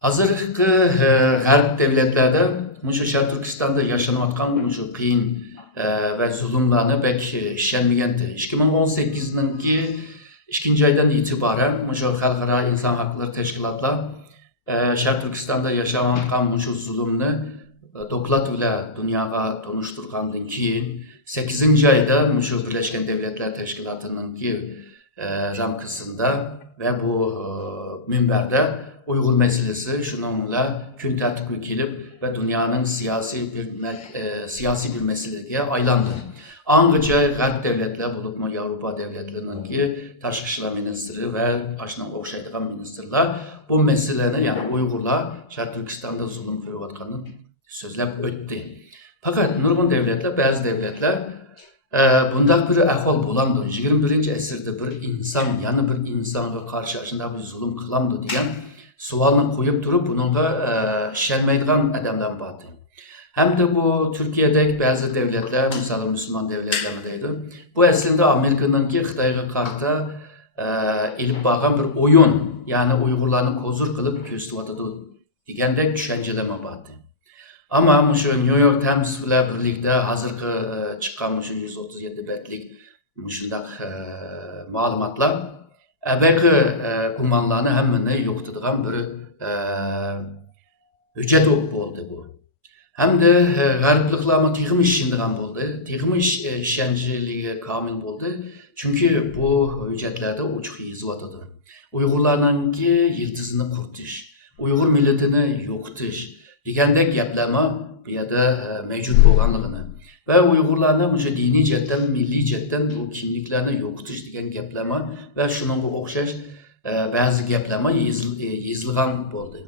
Hazırki G'arb devletlerde, muşu Şarq Türkistan'da yaşanayotgan muşu qiyin ve zulümlarni bek işlenmegandi. 2018'ninki 2. aydan itibaren muşu Xalqaro inson haqlari tashkilotlar Şarq Türkistan'da yaşanayotgan muşu zulümni doklad bilan dunyoga tonuşturgandan keyin 8. ayda muşu Birleşken Devletler Teşkilatı'nınki ramkasında ve bu minberde Uygur meselesi şununla gün tertibine kelip ve dünyanın siyasi bir meseleye aylandı. Angaca G'arb devletler bulup mu Avrupa devletlerinin ki Tashqi ishlar ministri ve aşına okşaydıgan ministerler bu meseleni yani Uygurlar Şarq Türkistan'da zulüm görüyotganını sözlep ötdi. Fakat nurgun devletler, bazı devletler bundaq bir ahval bulamdı. 21. asırda bir insan, yani bir insana karşı aşında bir zulüm kılamdı diyen sualını koyup durup bununla işlenmeydiğen adamdan vardı. Hem de bu Türkiye'deki bazı devletler, mesela Müslüman devletlerindeydi. Bu aslında Amerika'nın ki Xitayga karta elip bağlan bir oyun, yani Uygurlarını kozur kılıp köstüvatıdı degandek düşünceleme vardı. Ama şu New York Times ile birlikte hazırki çıkan 137 betlik şundaq malumatlar belki kumanlarını hemmini yoktudgan bir hüccet oldu bu. Hem de garipliklarımı tığım işindiğen oldu. Tığım işenciliği kamil oldu. Çünkü bu hüccetlerde uçuk yazıvatıdı. Uygurlarının ki yıldızını kurtuş, Uygur milletini yoktuş, degandek gaplama bu yerda mevcut bo'lganligini ve Uygurlarni o'sha diniy jihatdan, milliy jihatdan bu kimliklarni yo'qotish degan gaplama ve shunga o'xshash ba'zi gaplama yozilgan bo'ldi.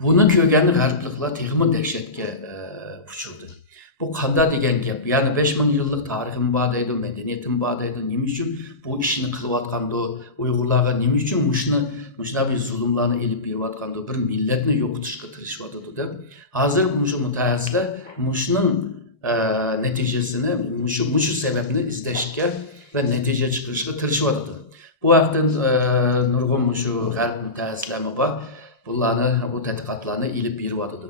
Buni ko'rgan g'arbliklar texmi dahshatga uchirdi. Bu qanday degan gap? Yani 5000 yıllık tarixim bor deydi, medeniyetim bor deydi. Nima uchun bu ishni qilayotgandi? Uyg'urlarga nima uchun mushuna bir zulmlarni elib berayotgandi? Bir millatni yo'qotishga tirishyapti deb. Hozir shu mutaxassislar mushuning neticesini, mushu sebebini izlashga ve netice chiqarishga tirishyapti. Bu haqda nurg'un mushu g'arb mutaxassislar bor. Bunlarını, bu tədqiqatlarını elib beriyotdi.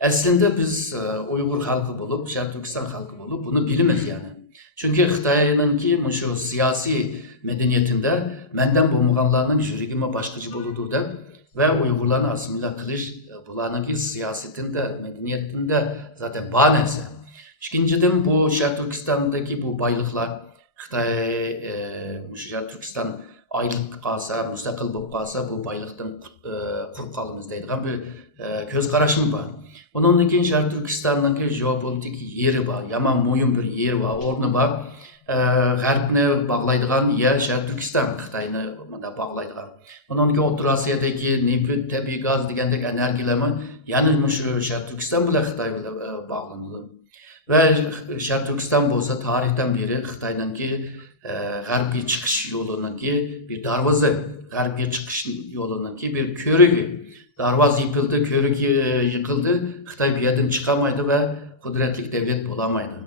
Aslında biz Uygur halkı bulup, Şarq Türkistan halkı bulup bunu bilimiz yani. Çünkü Xitay'ınki şu siyasi medeniyetinde menden bulmaganlarının jürigime başkacı buludu da ve Uygurlarını asimile kılış, bunlarınki siyasetinde, medeniyetinde zaten bağnesi. İkinciden bu Şarq Türkistan'daki bu baylıklar, Xitay, Şarq Türkistan aylık qalsa, müstakil bo'lib qalsa, bu baylıqdan quruq qalamiz deydigan bir ko'z qarashim bor. Bundan keyin Şarq Türkistan'daki jeopolitik yeri bor, yaman mo'yin bir yeri bor, o'rni bor. G'arbni bog'laydigan yer Şarq Türkistan, Xitoyni bog'laydigan. Bundan keyin O'rta Osiyodagi neft, tabiiy gaz degandek energiyalarni yana shu Şarq Türkistan bilan Xitoy bilan bog'lanadi. Ve Şarq Türkistan bo'lsa tarixdan beri Xitoyninki G'arbga chiqish yo'liniki bir darvoza, G'arbga chiqish yo'liniki bir ko'rigi. Darvoza yıkıldı, ko'rik yıkıldı. Xitoy bu yerdan chiqamaydi ve qudratli devlet bo'lamaydi.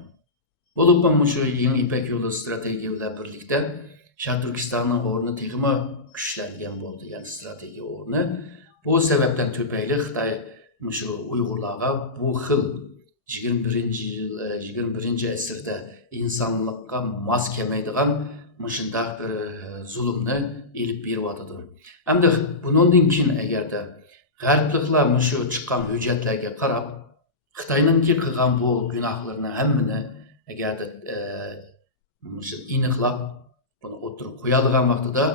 Bo'lib shu Yeni İpek Yolu strategiya bilan birlikda Şarq Türkistanning o'rni tegimi kuchlangan bo'ldi, ya'ni strategiya o'rni. Bu sebepten tüpeyli Xitoy shu Uygurlarga bu xil 21. asırda insanlıkka mas kelmeydigan muşundaq bir zulümni elib beriyotdi. Hem de bundan keyin agarda g'arbliklar mushu chiqqan hujjatlarga qarab Xitoyninki qilgan bu gunohlarni hammani agarda mushu aniqlab buni o'tirib qo'yadigan vaqtida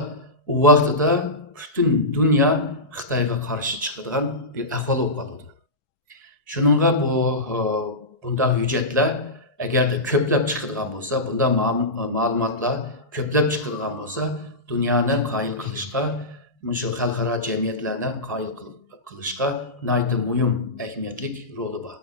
u vaqtida butun dunyo Xitoyga qarshi chiqadigan bir ahvol bo'lib qoladi. Şununla bunda hüccetler eğer de köplep çıkırgan olsa, bunda malumatlar köplep çıkırgan olsa, dünyanın kayıl kılışka, şu xalqaro cemiyetlerine kayıl kılışka naydı muhim ehemmiyetlik rolü var.